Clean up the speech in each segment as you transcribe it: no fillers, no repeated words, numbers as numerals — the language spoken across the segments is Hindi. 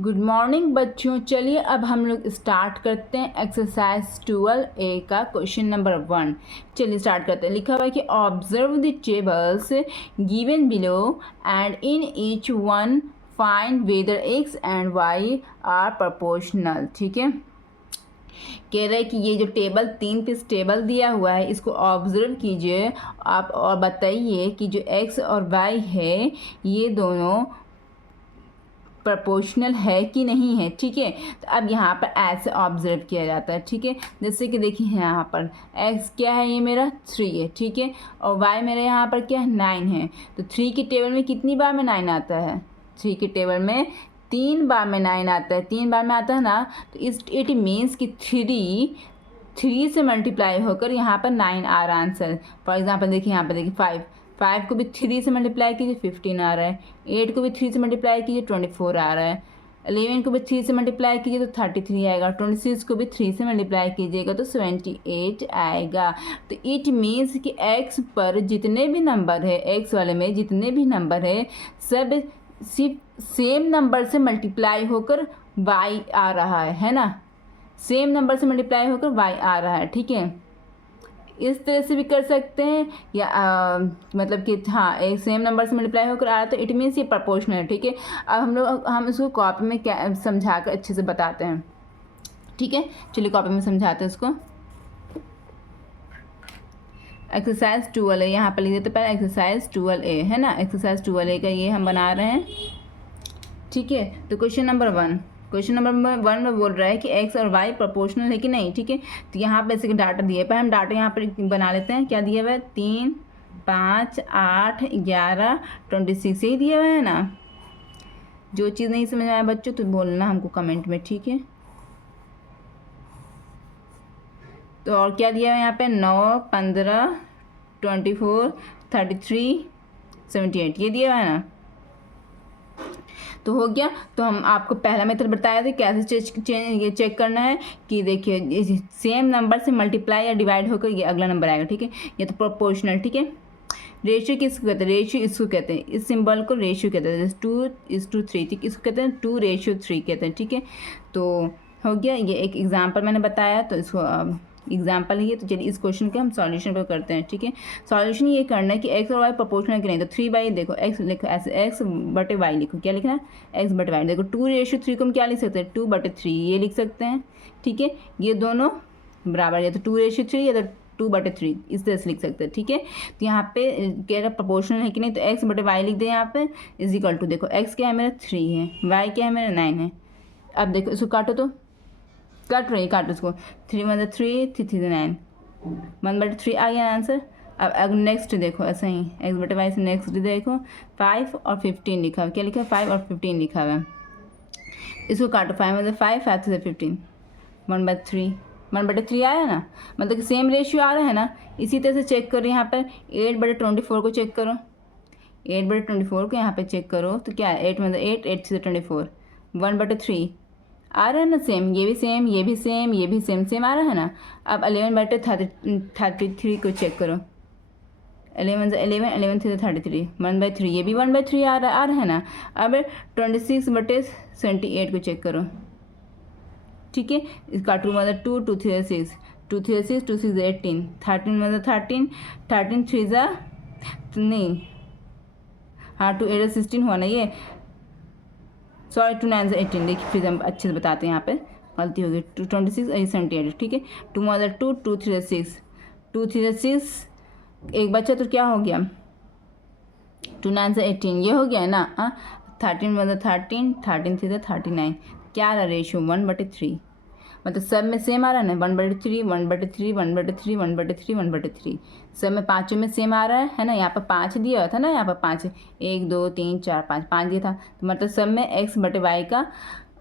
गुड मॉर्निंग बच्चों। चलिए अब हम लोग स्टार्ट करते हैं एक्सरसाइज 12A का क्वेश्चन नंबर 1। चलिए स्टार्ट करते हैं। लिखा हुआ है कि observe the tables given below and in each one find whether x and y are proportional. ठीक है, कह रहे हैं कि ये जो टेबल 3 पीस टेबल दिया हुआ है इसको ऑब्जर्व कीजिए आप और बताइए कि जो x और y है ये दोनों प्रोपोर्शनल है कि नहीं है। ठीक है, तो अब यहाँ पर ऐसे ऑब्जर्व किया जाता है। ठीक है, जैसे कि देखिए यहाँ पर x क्या है, ये मेरा 3 है। ठीक है, और y मेरा यहाँ पर क्या है, 9 है। तो 3 की टेबल में कितनी बार में 9 आता है? 3 की टेबल में 3 बार में 9 आता है। 3 बार में आता है ना, तो इट मीन्स कि 3 से मल्टीप्लाई होकर यहाँ पर 9 आ रहा आंसर। फॉर एग्जाम्पल देखिए यहाँ पर देखिए 5 को भी 3 से मल्टीप्लाई कीजिए 15 आ रहा है। 8 को भी 3 से मल्टीप्लाई कीजिए 24 आ रहा है। 11 को भी 3 से मल्टीप्लाई कीजिए तो 33 आएगा। 26 को भी 3 से मल्टीप्लाई कीजिएगा तो 78 आएगा। तो इट मीन्स कि x पर जितने भी नंबर है, x वाले में जितने भी नंबर है सब सिर्फ सेम नंबर से मल्टीप्लाई होकर y आ रहा है ना। सेम नंबर से मल्टीप्लाई होकर y आ रहा है। ठीक है, इस तरह से भी कर सकते हैं या मतलब कि हाँ एक सेम नंबर से मल्टीप्लाई होकर आ रहा है तो इट मीन्स ये प्रोपोर्शनल है। ठीक है, अब हम इसको कॉपी में क्या समझा कर अच्छे से बताते हैं। ठीक है, चलिए कॉपी में समझाते हैं इसको। एक्सरसाइज 12A यहाँ पर लिख देते पहले एक्सरसाइज 12A है ना। एक्सरसाइज 12A का ये हम बना रहे हैं। ठीक है, तो क्वेश्चन नंबर 1 में बोल रहा है कि x और y प्रोपोर्शनल है कि नहीं। ठीक है, तो यहाँ पे ऐसे डाटा दिए पर हम डाटा यहाँ पर बना लेते हैं। क्या दिया हुआ है? 3, 5, 8, 11, 26 यही दिया हुआ है ना। जो चीज़ नहीं समझ आया बच्चों तो बोलना हमको कमेंट में। ठीक है, तो और क्या दिया हुआ है यहाँ पे? 9, 15, 24, 33, 78 ये दिया हुआ है ना। तो हो गया। तो हम आपको पहला मेथड बताया था कैसे ये चेक करना है कि देखिए सेम नंबर से मल्टीप्लाई या डिवाइड होकर ये अगला नंबर आएगा। ठीक है, ये तो प्रोपोर्शनल। ठीक है, रेशियो किसको कहते हैं? रेशियो इसको कहते हैं, इस सिंबल को रेशियो कहते हैं। 2:3 ठीक, इसको कहते हैं 2:3 कहते हैं। ठीक है, तो हो गया। ये एक एग्जाम्पल मैंने बताया तो इसको एग्जाम्पल है ये। तो चलिए इस क्वेश्चन के हम सॉल्यूशन पर करते हैं। ठीक है, सॉल्यूशन ये करना है कि x और y प्रोपोर्शनल कि नहीं। तो 3/, देखो x लिखो ऐसे, x/y लिखो। क्या लिखना है? x/y। देखो 2:3 को हम क्या लिख सकते हैं? 2/3 ये लिख सकते हैं। ठीक है, ये दोनों बराबर, या तो 2:3 या तो 2/3 इस तरह से लिख सकते हैं। ठीक है, तो यहाँ पे कह रहा प्रोपोर्शनल है कि नहीं, तो x/y लिख दें यहाँ पे इजिकल टू, देखो x क्या है मेरा 3 है, y क्या है मेरा 9 है। अब देखो इसको काटो, तो काट रही काटो इसको। 3 मतलब 3, 3 9, 1/3 आ गया आंसर। अब नेक्स्ट देखो ऐसा ही x/y से नेक्स्ट देखो 5 और 15 लिखा हुआ। क्या लिखा है? 5 और 15 लिखा हुआ है। इसको काटो। 5 मतलब 5, 5 से 15, 1/3 आया ना, मतलब कि सेम रेशियो आ रहा है ना। इसी तरह से चेक करो यहाँ पर 8/24 को चेक करो। 8/24 को यहाँ पे चेक करो तो क्या है? 8 मतलब 8, 8 से 24, 1/3 आ रहा है ना सेम। ये भी सेम, ये भी सेम, ये भी सेम आ रहा है ना। अब 11/33 को चेक करो। 11 11, 11 से 33, 1/3 ये भी 1/3 आ रहा है ना। अब 26/78 को चेक करो। ठीक है, इसका 2 मतलब 2, 2 3 6, 2 3 6, 2 6 18, 13 मतलब 13, 13 3 नहीं, हाँ 2 8 16 हुआ ना ये, सॉरी 2 9 18। देखिए फिर हम अच्छे से बताते हैं, यहाँ पे गलती हो गई। 2 26 78। ठीक है, 2 मतलब 2, 2 3 6, 2 3 6 एक बच्चा तो क्या हो गया? 2 9 18 ये हो गया है ना। 13 मतलब 13, 13 3 39 क्या आ रहा रेशियो? 1/3, मतलब सब में सेम आ रहा है ना। 1/3, 1/3, 1/3, 1/3, 1/3 सब में पाँचों में सेम आ रहा है ना। यहाँ पर 5 दिया हुआ था ना, यहाँ पर 5, 1 2 3 4 5 दिया था, तो मतलब सब में x/y का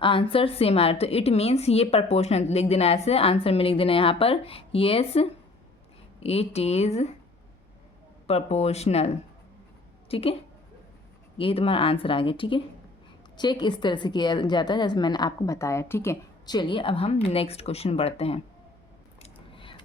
आंसर सेम आ रहा है। तो इट मीन्स ये प्रोपोर्शनल लिख देना ऐसे, आंसर में लिख देना यहाँ पर येस इट इज़ प्रोपोर्शनल। ठीक है, यही तुम्हारा आंसर आ गया। ठीक है, चेक इस तरह से किया जाता है जैसे मैंने आपको बताया। ठीक है, चलिए अब हम नेक्स्ट क्वेश्चन बढ़ते हैं।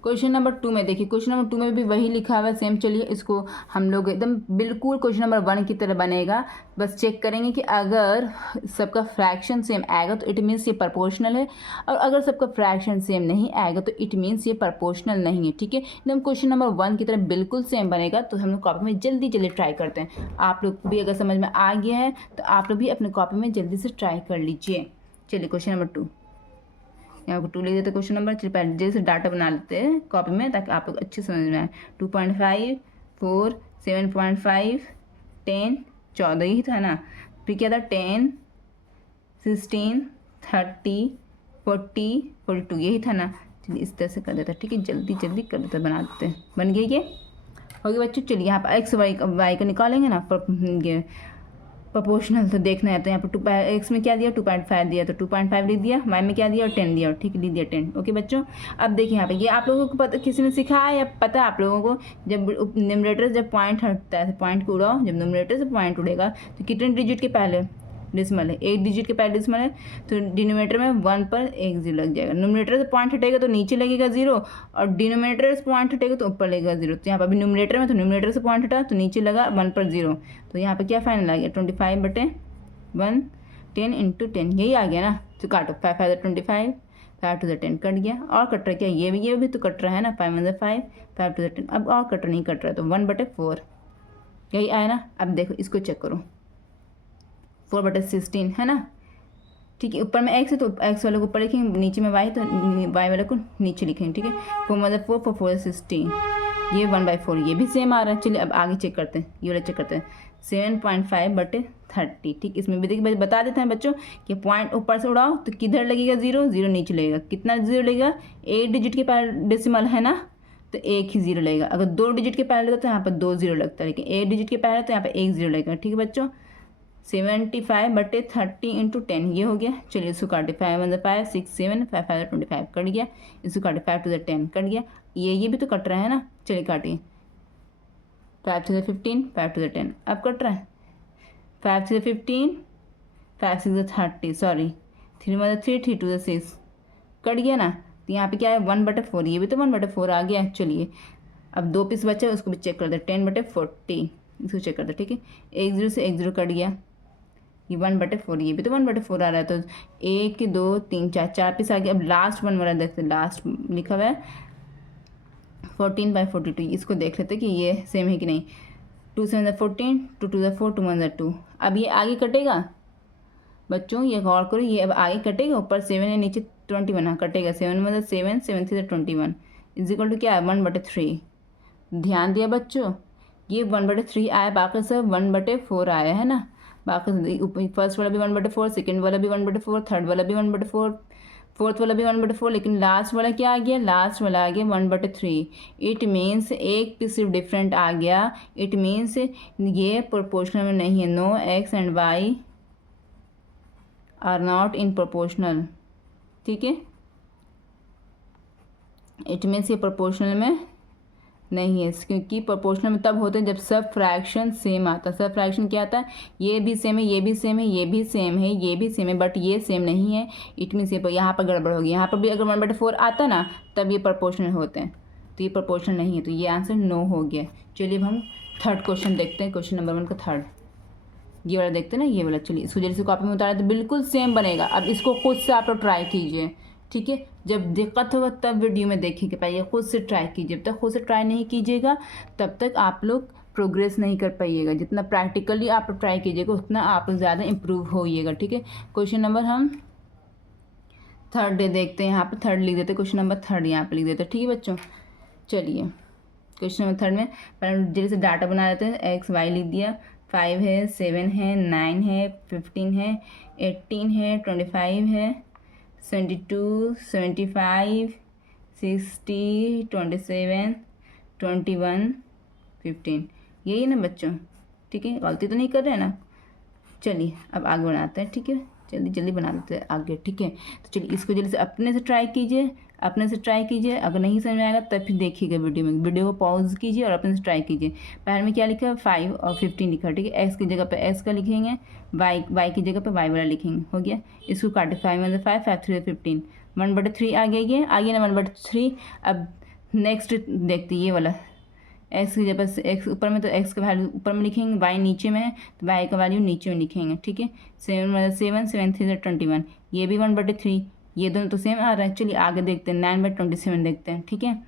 क्वेश्चन नंबर 2 में देखिए, क्वेश्चन नंबर 2 में भी वही लिखा हुआ है सेम। चलिए इसको हम लोग एकदम बिल्कुल क्वेश्चन नंबर 1 की तरह बनेगा। बस चेक करेंगे कि अगर सबका फ्रैक्शन सेम आएगा तो इट मीन्स ये प्रोपोर्शनल है, और अगर सबका फ्रैक्शन सेम नहीं आएगा तो इट मीन्स ये प्रोपोर्शनल नहीं है। ठीक है, एकदम क्वेश्चन नंबर 1 की तरह बिल्कुल सेम बनेगा। तो हम लोग कॉपी में जल्दी जल्दी ट्राई करते हैं। आप लोग भी अगर समझ में आ गया है तो आप लोग भी अपने कॉपी में जल्दी से ट्राई कर लीजिए। चलिए क्वेश्चन नंबर 2, यहाँ पर 2 लिख देते क्वेश्चन नंबर। चलिए पहले जैसे डाटा बना लेते हैं कॉपी में ताकि आप लोग अच्छे समझ में आए। 2.5, 4, 7.5, 10, 14 ही था ना। फिर क्या था 10, 16, 30, 40, 42 यही था ना। चलिए इस तरह से कर देता है। ठीक है, जल्दी जल्दी कर देते बना देते हैं। बन गया ये, हो गया बच्चों। चलिए यहाँ पर एक्स वाई का निकालेंगे ना ये प्रोपोर्शनल। तो देखना है तो यहाँ पर एक्स में क्या दिया 2.5 दिया तो 2.5 लिख दिया, वाई में क्या दिया और 10 दिया। ठीक है, लिख दिया 10। ओके बच्चों, अब देखिए यहाँ पे ये आप लोगों को पता, किसी ने सिखाया या पता है आप लोगों को, जब न्यूमरेटर जब पॉइंट हटता है, पॉइंट को उड़ाओ, जब न्यूमरेटर से पॉइंट उड़ेगा तो कितने डिजिट के पहले डिसमल है, 8 डिजिट के पहले डिसमल है, तो डिनोमिनेटर में 1 पर 1 0 लग जाएगा। न्यूमरेटर से पॉइंट हटेगा तो नीचे लगेगा 0, और डिनोमिनेटर से पॉइंट हटेगा तो ऊपर लगेगा 0। तो यहाँ पर अभी न्यूमरेटर में तो न्यूमरेटर से पॉइंट हटा तो नीचे लगा 1 पर 0। तो यहाँ पर क्या फाइनल आ गया 25/1, 10 × 10 यही आ गया ना। तो काटो 5 5 25, 5 2 10 कट गया। और कट रहा क्या, ये भी तो कट रहा है ना, 5 1 5, 5 2 10। अब और कट नहीं कट रहा, तो 1/4 यही आया ना। अब देखो इसको चेक करो, 4/16 है ना। ठीक है, ऊपर में एक्स है तो एक्स वाले को ऊपर लिखेंगे, नीचे में वाई तो वाई वाले को नीचे लिखेंगे। ठीक है, 4 मतलब 4 4 4 16, ये 1/4 ये भी सेम आ रहा है। चलिए अब आगे चेक करते हैं, ये वाला चेक करते हैं 7.5/30। ठीक, इसमें भी देखिए बता देते हैं बच्चों कि पॉइंट ऊपर से उड़ाओ तो किधर लगेगा 0 0 नीचे लगेगा। कितना 0 लगेगा, 8 डिजिट के पहले डेसिमल है ना, तो 1 ही 0 लगेगा। अगर 2 डिजिट के पहले लगता तो यहाँ पर 2 0 लगता है, लेकिन 8 डिजिट के पहले तो यहाँ पर 1 0 लगेगा। ठीक है बच्चों, 75/30 × 10 ये हो गया। चलिए इसको काटे, 5 1 5 6 7, 5 5 25 कट गया। इसको काटे 5 2 10 कट गया। ये भी तो कट रहा है ना। चलिए काटिए, 5 3 15, 5 2 10 अब कट रहा है। 5 3 15, 5 6 30, सॉरी 3 1 3, 3 2 6 कट गया ना। तो यहाँ पे क्या है 1/4, ये भी तो 1/4 आ गया। चलिए अब 2 पीस बचा उसको भी चेक कर दे, 10/40 इसको चेक कर दे। ठीक है, 1 0 से 1 0 कट गया, ये 1/4 ये भी तो 1/4 आ रहा है। तो 1 2 3 4 पीस आ गया। अब लास्ट वन वाला देखते हैं, लास्ट लिखा हुआ है 14/42, इसको देख लेते कि ये सेम है कि नहीं। 2 7 14, 2 2 4, 2 1 2। अब ये आगे कटेगा बच्चों, ये गौर करो, ये अब आगे कटेगा। ऊपर 7 है नीचे 21 कटेगा। 7 मतलब 7 7 3 21 इक्वल टू क्या है 1/3। ध्यान दिया बच्चों, ये 1/3 आया, बाकी सब 1/4 आया है ना। बाकी फर्स्ट वाला भी 1/4, सेकंड वाला भी 1/4, थर्ड वाला भी 1/4, फोर्थ वाला भी 1/4, लेकिन लास्ट वाला क्या आ गया, लास्ट वाला आ गया 1/3। इट मीन्स एक पीस सिर्फ डिफरेंट आ गया। इट मीन्स ये प्रोपोर्शनल में नहीं है। No x and y are not in proportional. ठीक है, इट मीन्स ये प्रोपोर्शनल में नहीं है, क्योंकि प्रोपोर्शनल में तब होते हैं जब सब फ्रैक्शन सेम आता है। सब फ्रैक्शन क्या आता है, ये भी सेम है, ये भी सेम है, ये भी सेम है, ये भी सेम है, बट ये सेम नहीं है। इट मीन्स ये यहाँ पर गड़बड़ होगी। यहाँ पर भी अगर 1/4 आता ना तब ये प्रोपोर्शनल होते हैं, तो ये प्रोपोर्शनल नहीं है, तो ये आंसर नो हो गया। चलिए अब हम थर्ड क्वेश्चन देखते हैं, क्वेश्चन नंबर 1 का थर्ड ये वाला देखते हैं ना, ये वाला। चलिए इसको जैसे कॉपी में उतारा तो बिल्कुल सेम बनेगा। अब इसको खुद से आप लोग ट्राई कीजिए। ठीक है, जब दिक्कत होगा तब वीडियो में देखिएगा, पहले खुद से ट्राई कीजिए। जब तक खुद से ट्राई नहीं कीजिएगा तब तक आप लोग प्रोग्रेस नहीं कर पाइएगा। जितना प्रैक्टिकली आप लोग ट्राई कीजिएगा उतना आप लोग ज़्यादा इम्प्रूव होइएगा। ठीक है, क्वेश्चन नंबर हम थर्ड डे देखते हैं। यहाँ पर थर्ड लिख देते हैं, क्वेश्चन नंबर थर्ड यहाँ पर लिख देते हैं। ठीक है बच्चों, चलिए क्वेश्चन नंबर थर्ड में पहले जैसे डाटा बना देते हैं। एक्स वाई लिख दिया, 5 है, 7 है, 9 है, 15 है, 18 है, 25 है, 72 75 60 27 21 15 यही ना बच्चों। ठीक है, गलती तो नहीं कर रहे हैं ना। चलिए अब आगे बढ़ाते हैं। ठीक है, जल्दी जल्दी बना लेते हैं आगे। ठीक है, तो चलिए इसको जल्दी से अपने से ट्राई कीजिए, अपने से ट्राई कीजिए। अगर नहीं समझ में आएगा तब फिर देखिएगा वीडियो में, वीडियो को पॉज कीजिए और अपने से ट्राई कीजिए। पहले में क्या लिखा है 5 और 15 लिखा है। ठीक है, एक्स की जगह पे एक्स का लिखेंगे, वाई की जगह पे वाई वाला लिखेंगे। हो गया, इसको काटे 5 1 5 5 3 15 1/3 आ गया, ये आ गया ना 1/3। अब नेक्स्ट देखते ये वाला, एक्स की जगह एक्स ऊपर में तो एक्स का वैल्यू ऊपर में लिखेंगे, वाई नीचे में है तो वाई का वैल्यू नीचे में लिखेंगे, ठीक है। 7 3 21, ये भी 1/3, ये दोनों तो सेम आ रहा है। चलिए आगे देखते हैं 9/27 देखते हैं, ठीक है।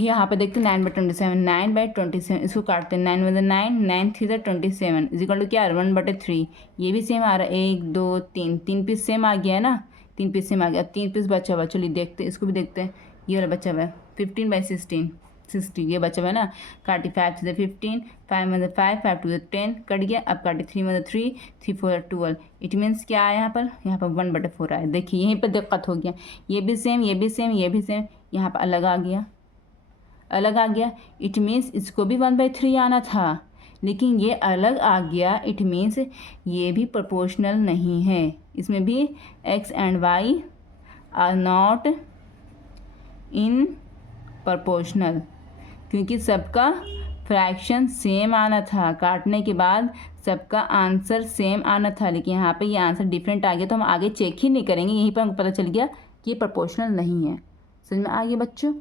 यहाँ पे देखते हैं 9/27, 9/27 इसको काटते हैं, 9 में 9, 9 3 27 इजिकल टू क्या 1/3, ये भी सेम आ रहा है, 1 2 3, 3 पीस सेम आ गया है ना, 3 पीस सेम आ गया। अब 3 पीस बचा हुआ, चलिए देखते हैं इसको भी देखते हैं। ये वाला बचा हुआ है 15/16, 60 ये बचा हुआ है ना। काटी 5 3 15, 5 में 5, 5 2 10 कट गया। अब काटी 3 में 3, 3 4 12, इट मीन्स क्या आया यहाँ पर 1/4 आया। देखिए यहीं पर दिक्कत हो गया, ये भी सेम, ये भी सेम, ये भी सेम, यहाँ पर अलग आ गया, अलग आ गया। इट मीन्स इसको भी 1/3 आना था, लेकिन ये अलग आ गया। इट मीन्स ये भी प्रोपोर्शनल नहीं है, इसमें भी x and y are not in proportional, क्योंकि सबका फ्रैक्शन सेम आना था, काटने के बाद सबका आंसर सेम आना था, लेकिन यहाँ पे ये आंसर डिफरेंट आ गया। तो हम आगे चेक ही नहीं करेंगे, यहीं पर हमको पता चल गया कि ये प्रोपोर्शनल नहीं है। समझ में आ गया बच्चों।